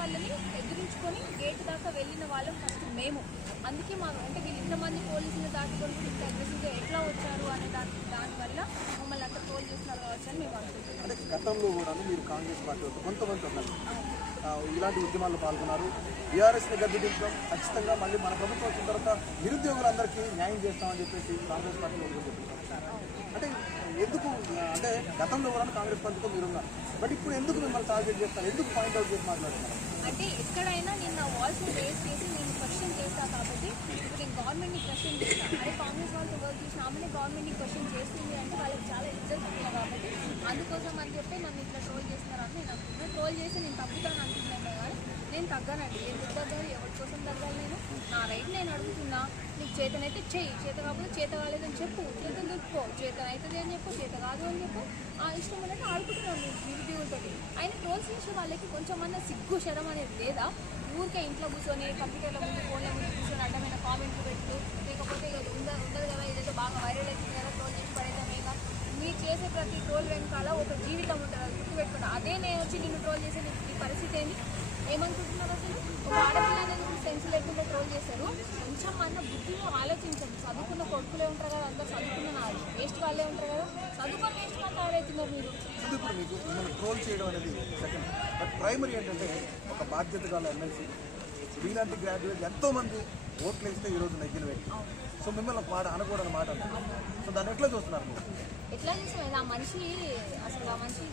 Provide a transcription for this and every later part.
వాళ్ళని ఎదిరించుకొని గేట్ దాకా వెళ్ళిన వాళ్ళం ఫస్ట్ మేము. అందుకే మా అంటే వీళ్ళు ఇంతమంది పోలీసులు దాటుకొని ఇంత అగ్రెసివ్గా ఎట్లా వచ్చారు అనే దాని దానివల్ల మమ్మల్ని అంత ట్రోల్ చేస్తున్నారు కావచ్చు అని మేము అనుకుంటున్నాం. అంటే గతంలో కూడా మీరు కాంగ్రెస్ పార్టీ కొంతమంది ఉన్నారు. ఇలాంటి ఉద్యమాల్లో పాల్గొన్నారు. బీఆర్ఎస్ని గద్దె దించడం ఖచ్చితంగా మళ్ళీ మన ప్రభుత్వం వచ్చిన తర్వాత నిరుద్యోగులందరికీ న్యాయం చేస్తామని చెప్పేసి కాంగ్రెస్ పార్టీ చెప్తున్నారు. అంటే ఎందుకు అంటే గతంలో కూడా కాంగ్రెస్ పార్టీతో మీరున్నారు. బట్ ఇప్పుడు ఎందుకు మిమ్మల్ని టార్గెట్ చేస్తారు? ఎందుకు పాయింట్ అవుట్ చేసి మాట్లాడుతున్నారు? అంటే ఎక్కడైనా నేను నా వాయిస్ని రేస్ చేసి నేను క్వశ్చన్ చేస్తాను కాబట్టి ఇప్పుడు నేను గవర్నమెంట్ని క్వశ్చన్ చేస్తాను అదే కాంగ్రెస్ వాళ్ళతో వర్క్ చేసిన ఆమెనే గవర్నమెంట్ని క్వశ్చన్ చేస్తుంది అంటే వాళ్ళకి చాలా రిజల్ట్ ఉంది కాబట్టి అందుకోసం అని చెప్పి నన్ను ఇట్లా ట్రోల్ చేస్తున్నారు అని నేను అనుకుంటున్నాను ట్రోల్ చేసి నేను తప్పుతాను అనుకుంటున్నాను నేను తగ్గానండి. ఎందుకు తగ్గాలి? ఎవరి కోసం తగ్గాలి నేను? నా రైట్ నేను అడుగుతున్నా. నీకు చేతనైతే చెయ్యి. చేత కాకపోతే చేత కాలేదని చెప్పు. చేత దొరుకుకో చేత అవుతుంది అని చెప్పు. చేత కాదు అని చెప్పు. ఆ ఇష్టం అనేది ఆడుకుంటున్నాను నిరుద్యోగులతో అయినా ట్రోల్స్ చేసే వాళ్ళకి కొంచెం అన్న సిగ్గు శరం అనేది లేదా? ఊరికే ఇంట్లో కూర్చొని కంప్యూటర్ల ముందు ఫోన్ల ముందు కూర్చొని అడ్డమైన కామెంట్లు పెట్టు లేకపోతే ఇక ఉంద ఉండదు కదా? ఏదైతే బాగా వైరల్ అవుతుంది కదా? ట్రోల్ చేసి పడేద్దాం ఇక. మీరు చేసే ప్రతి ట్రోల్ వెనకాల ఒక జీవితం ఉంటుంది. అది గుర్తుపెట్టుకోండి. అదే నేను వచ్చి నిన్ను ట్రోల్ చేసే నీ పరిస్థితి ఏంటి ఏమనుకుంటున్నారు అసలు? ఒక ఆడపిల్ల అనేది కూడా సెన్స్ లేకుండా ట్రోల్ చేశారు? కొంచెం అన్న బుద్ధిలో ఆలోచించండి. చదువుకున్న కొడుకులే ఉంటారు కదా అందరూ చదువుకున్న వేస్ట్ వాళ్ళే ఉంటారు కదా. చదువుకొని వేస్ట్ వాళ్ళు మీరు? ఇది ఇప్పుడు మీకు మిమ్మల్ని ట్రోల్ చేయడం అనేది సెకండ్ బట్ ప్రైమరీ ఏంటంటే ఒక బాధ్యత గల ఎమ్మెల్సీ మీలాంటి గ్రాడ్యుయేట్ ఎంతో మంది ఓట్లు వేస్తే ఈరోజు నెగ్గిన వ్యక్తి. సో మిమ్మల్ని ఒక మాట అనకూడని మాట సో దాన్ని ఎట్లా చూస్తున్నారు ఎట్లా చేసాం ఆ మనిషి అసలు ఆ మనిషి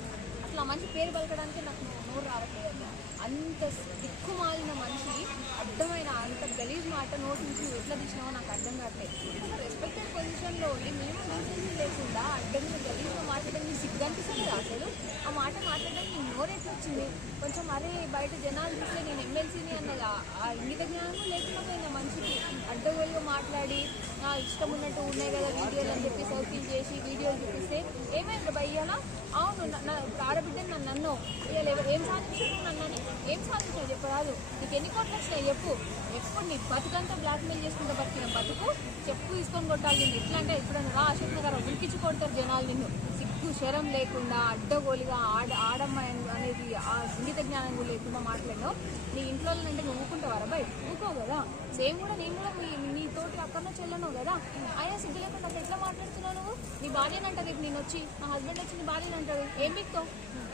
అట్లా ఆ పేరు పలకడానికి నాకు నోరు రావట్లేదు అంత దిక్కుమాలిన మనిషి అర్థమైన అంత గలీజ్ మాట నోటి నుంచి ఎట్లా తీసినావో నాకు అర్థం కావట్లేదు. రెస్పెక్టెడ్ పొజిషన్లో ఉండి మేము డీసెన్సీ లేకుండా అడ్డంగా గలీజ్గా మాట్లాడడం నీ సిగ్గు అనిపిస్తుంది అసలు? ఆ మాట మాట్లాడడానికి నీ నోరు ఎట్లా వచ్చింది? కొంచెం అరే బయట జనాలు చూస్తే నేను ఎమ్మెల్సీని అన్నది. ఆ- ఆ ఇంగిత జ్ఞానం లేకపోయింది ఆ మనిషికి అడ్డగోలుగా మాట్లాడి నా ఇష్టం ఉన్నట్టు ఉన్నాయి కదా వీడియోలు అని చెప్పి సౌకింగ్ చేసి వీడియోలు చూపిస్తే ఏమైంది భయ్యాలా అవును నా- ప్రారంభ ఇప్పుడు నన్ను నన్ను ఏం సాధించావు నువ్వు నన్నని ఏం సాధించావు చెప్పరాదు నీకు ఎన్ని కోట్లు వచ్చినాయి చెప్పు. ఎప్పుడు నీ బతుకంతా బ్లాక్మెయిల్ చేసుకుంటూ బతికిన బతుకు చెప్పు తీసుకొని కొట్టాలి నిన్ను. ఎట్లా అంటే ఎప్పుడన్నా రా అశోక్ నగర్ ఉరికించి కొడతారు జనాలు నిన్ను. సిగ్గు శరం లేకుండా అడ్డగోలుగా ఆడ ఆడమ్మ అన్- అనేది ఆ సంగీత జ్ఞానం కూడా లేకుండా మాట్లాడినావు. నీ ఇంట్లో అంటే నువ్వు ఊకుంటావా బై ఊకోవు కదా. సేమ్ కూడా నేను కూడా మీ నీ తోటి అక్కడనే చెల్లను కదా. అయినా సిగ్గు లేకుండా ఎట్లా మాట్లాడుతున్నావు నువ్వు? నీ భార్యనంటది ఇప్పుడు నేను వచ్చి నా హస్బెండ్ వచ్చి నీ భార్యనంటాడు ఏం బిక్తావు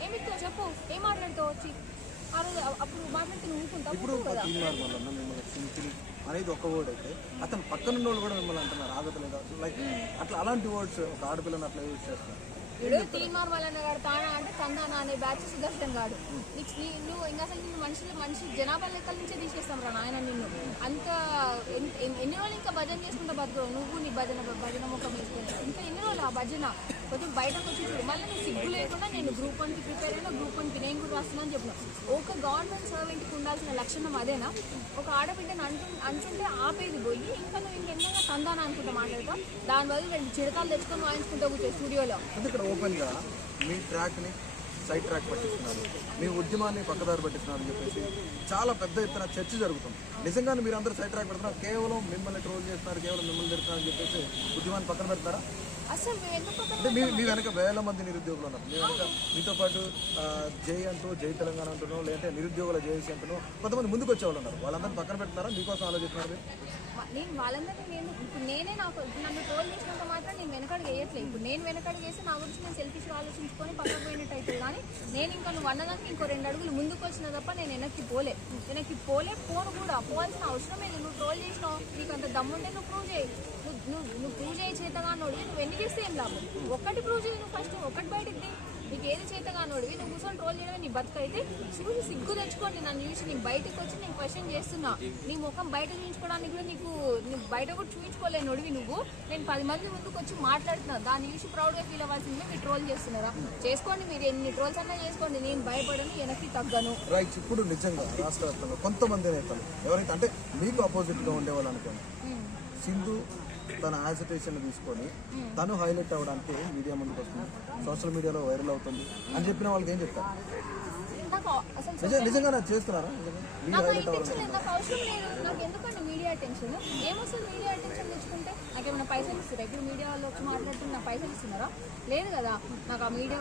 ఏం బిక్తావు చెప్పు. ఏం మాట్లాడుతావు వచ్చి? ఆ రోజు అప్పుడు మాట్లాడితే నువ్వు ఊకుంటావు ఇప్పుడు కదా. అనేది ఒక వర్డ్ అయితే అతను పక్కన ఉన్న వాళ్ళు కూడా మిమ్మల్ని అంటున్నారు. ఆగతలేదా లైక్ అట్లా అలాంటి వర్డ్స్ ఒక ఆడపిల్లని అట్లా యూజ్ చేస్తారు. ఇప్పుడు తీన్మార్ మల్లన్న గారు తానా అంటే తందానా అనే బ్యాచ్ సుదర్శన్ గాడు. నువ్వు ఇంకా అసలు నిన్ను మనుషులు మనిషి జనాభా లెక్కల నుంచే తీసేస్తాం రా నాయన నిన్ను. అంత ఎన్ని రోజులు ఇంకా భజన చేసుకుంటా బతుకు నువ్వు నీ భజన భజన ముఖం వేసుకొని. ఇంకా ఎన్ని రోజులు ఆ భజన? కొంచెం బయటకు వచ్చి చూడు మళ్ళీ నేను సిగ్గు లేకుండా నేను గ్రూప్ వన్కి ప్రిపేర్ అయినా గ్రూప్ వన్కి నేను కూడా వస్తున్నాను చెప్పిన. ఒక గవర్నమెంట్ సర్వెంట్కి ఉండాల్సిన లక్షణం అదేనా? ఒక ఆడబిడ్డను అంటు అంటుంటే ఆపేది పోయి ఇంకా నువ్వు ఇంకెన్నైనా సంధానం అనుకుంటా మాట్లాడతాం దాని బదులు రెండు చిడతలు తెచ్చుకొని వాయించుకుంటా కూర్చో స్టూడియోలో. ఇక్కడ ఓపెన్గా మీ ట్రాక్ని సైడ్ ట్రాక్ పట్టిస్తున్నారు. మీ ఉద్యమాన్ని పక్కదారి పట్టిస్తున్నారు అని చెప్పేసి చాలా పెద్ద ఎత్తున చర్చ జరుగుతుంది. నిజంగానే మీరు అందరూ సైడ్ ట్రాక్ పెడుతున్నారు. కేవలం మిమ్మల్ని ట్రోల్ చేస్తున్నారు కేవలం మిమ్మల్ని తిడుతున్నారు అని చెప్పేసి ఉద్యమాన్ని పక్కన పెడతారా? అసలు అంటే మీ మీ వెనక వేల మంది నిరుద్యోగులు ఉన్నారు. మీ వెనక మీతో పాటు జై అంటూ జై తెలంగాణ అంటున్నాం లేదంటే నిరుద్యోగుల జేఏసీ అంటున్నాం కొంతమంది ముందుకు వచ్చేవాళ్ళు ఉన్నారు. వాళ్ళందరినీ పక్కన పెడుతున్నారా? మీకోసం ఆలోచిస్తున్నారు నేను వాళ్ళందరినీ నేను ఇప్పుడు నేనే నాకు నన్ను ట్రోల్ చేసినంత మాత్రం నేను వెనకడుగు వేయట్లేదు. ఇప్పుడు నేను వెనకడుగు వేసి నా గురించి నేను సెల్ఫిష్ ఆలోచించుకొని పక్కకు పోయినట్టు అవుతుంది కానీ నేను ఇంకా నువ్వు అన్నదానికి ఇంకో రెండు అడుగులు ముందుకు వచ్చిన తప్ప నేను వెనక్కి పోలే. వెనక్కి పోలే పోను కూడా. పోవాల్సిన అవసరమే లేదు. నువ్వు ట్రోల్ చేసినావు. నీకు అంత దమ్ముంటే నువ్వు ప్రూవ్ చేయి. నువ్వు నువ్వు నువ్వు చేయి చేతగా అన్నోడు నువ్వు ఎన్ని చేస్తే ఏం లాభం? ఒక్కటి ప్రూవ్ చేయి నువ్వు ఫస్ట్ ఒక్కటి బయటకు నీకు ఏది చేతగానోడివి నువ్వు కూర్చొని ట్రోల్ చేయడమే నీ బతుకు అయితే చూసి సిగ్గు తెచ్చుకోండి నన్ను చూసి నీకు బయటకు వచ్చి నేను క్వశ్చన్ చేస్తున్నా. నీ ముఖం బయట చూపించుకోవడానికి కూడా నీకు నీకు బయట కూడా చూపించుకోలేను నొడివి నువ్వు. నేను పది మంది ముందుకు వచ్చి మాట్లాడుతున్నా. దాన్ని చూసి ప్రౌడ్గా ఫీల్ అవ్వాల్సిందే మీరు ట్రోల్ చేస్తున్నారా? చేసుకోండి మీరు ఎన్ని ట్రోల్స్ అన్నా చేసుకోండి. నేను భయపడను వెనక్కి తగ్గను. రైట్ ఇప్పుడు నిజంగా రాష్ట్ర కొంతమంది నేతలు ఎవరైతే అంటే మీకు అపోజిట్గా ఉండేవాళ్ళు అనుకోండి. సింధు తన యాజిటేషన్ తీసుకొని తను హైలైట్ అవ్వడానికి మీడియా ముందుకు వస్తుంది. సోషల్ మీడియాలో వైరల్ అవుతుంది. అని చెప్పిన వాళ్ళకి ఏం చెప్తారు? అసలు నిజ నిజంగా నాకు చేస్తున్నారా? నాకు అనిపించలేదు నాకు అవసరం లేదు. నాకు ఎందుకండి మీడియా అటెన్షన్ ఏమొస్తుంది మీడియా అటెన్షన్ తెచ్చుకుంటే? నాకు ఏమైనా పైసలు ఇస్తారా? ఇప్పుడు మీడియా వాళ్ళు వచ్చి మాట్లాడుతుంటే నాకు పైసలు ఇస్తున్నారా? లేదు కదా. నాకు ఆ మీడియా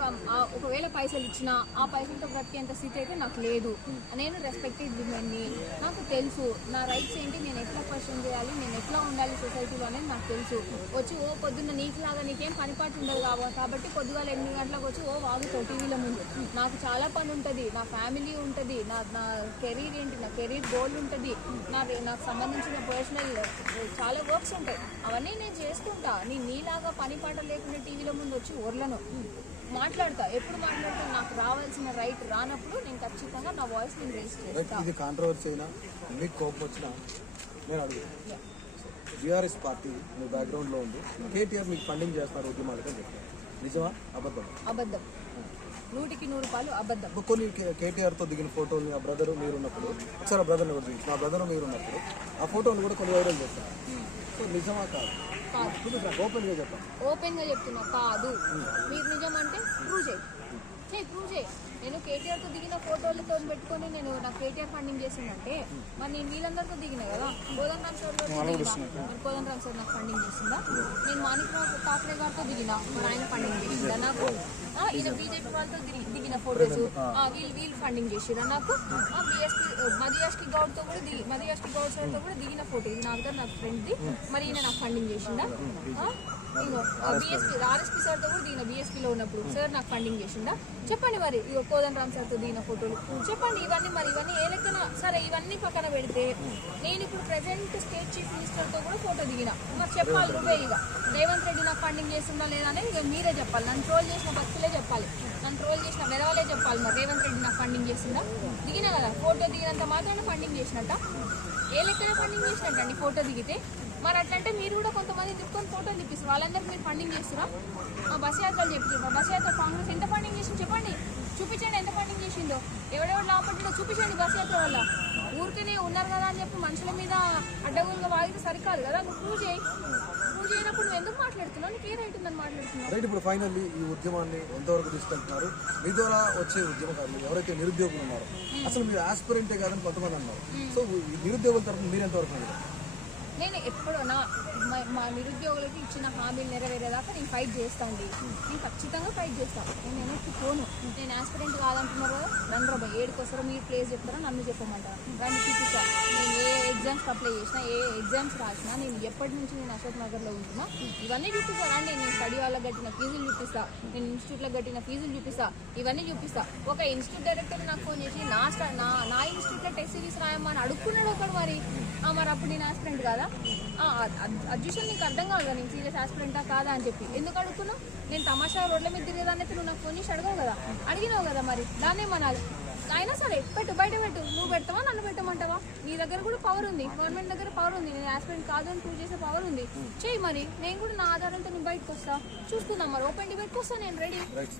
ఒకవేళ పైసలు ఇచ్చినా ఆ పైసలతో బ్రతికేంత స్థితి అయితే నాకు లేదు. నేను రెస్పెక్టెడ్ విమెన్ని నాకు తెలుసు. నా రైట్స్ ఏంటి? నేను ఎట్లా క్వశ్చన్ చేయాలి? నేను ఎట్లా ఉండాలి సొసైటీలో అనేది నాకు తెలుసు. వచ్చి ఓ పొద్దున్న నీకులాగా నీకేం పని పాటు ఉండదు కాబ- కాబట్టి పొద్దుగాల ఎనిమిది గంటలకు వచ్చి ఓ వాగుతావు టీవీల ముందు. నాకు చాలా పని ఉంటుంది. నా ఫ్యామిలీ ఉంటుంది నా నా కెరీర్ ఏంటి నా కెరీర్ గోల్ ఉంటుంది నా నాకు సంబంధించిన పర్సనల్ చాలా వర్క్స్ ఉంటాయి అవన్నీ నేను చేసుకుంటా. నేను నీలాగా పని పాట లేకుండా టీవీల ముందు వచ్చి ఒర్లను మాట్లాడతా. ఎప్పుడు మాట్లాడతా? నాకు రావాల్సిన రైట్ రానప్పుడు నేను ఖచ్చితంగా నా వాయిస్ నేను రేస్ రైట్ చేస్తా. ఇది కాంట్రవర్సీ అయినా మీకు కోపం వచ్చినా నేను బీఆర్ఎస్ పార్టీ మీ బ్యాక్గ్రౌండ్లో ఉంది. కేటీఆర్ మీకు ఫండింగ్ చేస్తున్నారు ఉద్యమాలకు అని చెప్పారు. నిజమా? అబద్ధం అబద్ధం. నూటికి నూరు రూపాయలు అబద్ధం. కొన్ని కేటీఆర్తో దిగిన ఫోటోలు ఆ బ్రదర్ మీరు ఉన్నప్పుడు ఒకసారి ఆ బ్రదర్ని కూడా మా బ్రదర్ మీరు ఉన్నప్పుడు ఆ ఫోటోలు కూడా కొన్ని వైరల్ చేస్తారు. సో నిజమా కాదు? నాకు ఓపెన్గా చెప్పండి ఓపెన్గా చెప్తున్నా కాదు. మీరు నిజం అంటే ప్రూవ్ చేయి. చేయి ప్రూవ్ చేయి. నేను కేటీఆర్తో దిగిన ఫోటోలతో పెట్టుకొని నేను నాకు కేటీఆర్ ఫండింగ్ చేసిందంటే మరి నేను వీళ్ళందరితో దిగిన కదా? కోదన్ రామ్ సార్ మరి కోదన్ రామ్ సార్ నాకు ఫండింగ్ చేసిందా? నేను మాణిక్ ఠాక్రే గారితో దిగిన? మరి ఆయన ఫండింగ్ చేసిందా? నాకు ఈయన బీజేపీ వాళ్ళతో దిగి- దిగిన ఫోటోస్ వీళ్ళు వీళ్ళు ఫండింగ్ చేసిరా నాకు బిఎస్పీ మదియాష్కి కూడా దిగి మదియాష్కి గౌడ్ కూడా దిగిన ఫోటో ఇది నాకు దగ్గర నాకు ఫ్రెండ్ది మరి ఈయన నాకు ఫండింగ్ చేసిందా బిఎస్పీ ఆర్ఎస్పీ సార్తో కూడా దిగిన ఉన్నప్పుడు సార్ నాకు ఫండింగ్ చెప్పండి మరి ఇగో కోదన్ రామ్ సార్తో దిగిన ఫోటోలు చెప్పండి ఇవన్నీ మరి ఇవన్నీ ఏ లెక్కన సరే ఇవన్నీ పక్కన పెడితే నేను ఇప్పుడు ప్రెసెంట్ స్టేట్ చీఫ్ మినిస్టర్తో కూడా ఫోటో దిగిన. మరి చెప్పాలి నువ్వే ఇక రేవంత్ రెడ్డి నాకు ఫండింగ్ చేస్తుందా లేదా అనేది మీరే చెప్పాలి. నన్ను ట్రోల్ చేసిన భక్తులే చెప్పాలి. నన్ను ట్రోల్ చేసిన వెదవాళ్ళే చెప్పాలి మరి. రేవంత్ రెడ్డి నాకు ఫండింగ్ చేసిందా? దిగినా కదా. ఫోటో దిగినంత మాత్రాన ఫండింగ్ చేసినట్ట? ఏ లెక్కన ఫండింగ్ చేసినట్టండి ఫోటో దిగితే? మరి అట్లంటే మీరు కూడా కొంతమంది తిప్పుకొని ఫోటోలు తిప్పిస్తారు వాళ్ళందరికీ మీరు ఫండింగ్ చేస్తున్నా మా బస్ యాత్రలు చెప్తున్నారు. బస్ యాత్ర కాంగ్రెస్ ఎంత ఫండింగ్ చేసింది చెప్పండి. చూపించండి ఎంత ఫండింగ్ చేసిందో. ఎవడెవడు లాపట్టిలో చూపించండి బస్ యాత్ర వల్ల. ఊరికనే ఉన్నారు కదా అని చెప్పి మనుషుల మీద అడ్డగులుగా వాగితే సరికాదు కదా. నువ్వు ప్రూవ్ చేయి. ప్రూవ్ చేయనప్పుడు నువ్వు ఎందుకు మాట్లాడుతున్నావు? నీకు ఏ రైట్ ఉందని మాట్లాడుతున్నావు? రైట్ ఇప్పుడు ఫైనల్లీ ఈ ఉద్యమాన్ని ఎంతవరకు తీసుకెళ్తున్నారు? మీ ద్వారా వచ్చే ఉద్యమకారులు ఎవరైతే నిరుద్యోగులు ఉన్నారో అసలు మీరు ఆస్పిరెంటే కాదని కొంతమంది అన్నారు. సో ఈ నిరుద్యోగుల తరఫున మీరు ఎంతవరకు? నేను ఎప్పుడు నా మా- మా నిరుద్యోగులకి ఇచ్చిన హామీలు నెరవేరేదాకా నేను ఫైట్ చేస్తా అండి. నేను ఖచ్చితంగా ఫైట్ చేస్తాను నేను వెనక్కి పోను. నేను ఆస్పిరెంట్ కాదంటున్నారు రెండు నన్ను రాబా మీరు ప్లేస్ చెప్తారో నన్ను చెప్పమంటారు. కానీ చూపిస్తా నేను ఏ ఎగ్జామ్స్ అప్లై చేసినా ఏ ఎగ్జామ్స్ రాసినా నేను ఎప్పటి నుంచి నేను అశోక్ నగర్లో ఉంటున్నా ఇవన్నీ చూపిస్తాను అండి నేను స్టడీ వాళ్ళకి కట్టిన ఫీజులు చూపిస్తా. నేను ఇన్స్టిట్యూట్లో కట్టిన ఫీజులు చూపిస్తా. ఇవన్నీ చూపిస్తా. ఒక ఇన్స్టిట్యూట్ డైరెక్టర్ నాకు ఫోన్ చేసి నా నా నా ఇన్స్టిట్యూట్లో టెస్ట్ సిరీస్ రాయమ్మని అడుక్కున్నాడు ఒకడు మరి. మరి అప్పుడు నేను ఆస్పిరెంట్ కదా? అడ్జుషన్ నీకు అర్థం కాదు కదా నేను సీరియస్ ఆస్పిరెంటా కాదా అని చెప్పి. ఎందుకు అడుగుతున్నావు? నేను తమాషా రోడ్ల మీద తిరిగేదాన్ని అయితే నువ్వు నాకు ఫోన్ చేసి అడగవు కదా. అడిగినావు కదా మరి దాన్నే మనాలి. అయినా సరే పెట్టు బయట పెట్టు. నువ్వు పెడతావా నన్ను పెట్టమంటావా? నీ దగ్గర కూడా పవర్ ఉంది. గవర్నమెంట్ దగ్గర పవర్ ఉంది. నేను ఆస్పిరెంట్ కాదు అని ప్రూవ్ చేసే పవర్ ఉంది. చెయ్యి మరి నేను కూడా నా ఆధారంతో నేను బయటకు వస్తా. చూసుకుందాం మరి ఓపెన్ డిబేట్కి వస్తా నేను రెడీ రైట్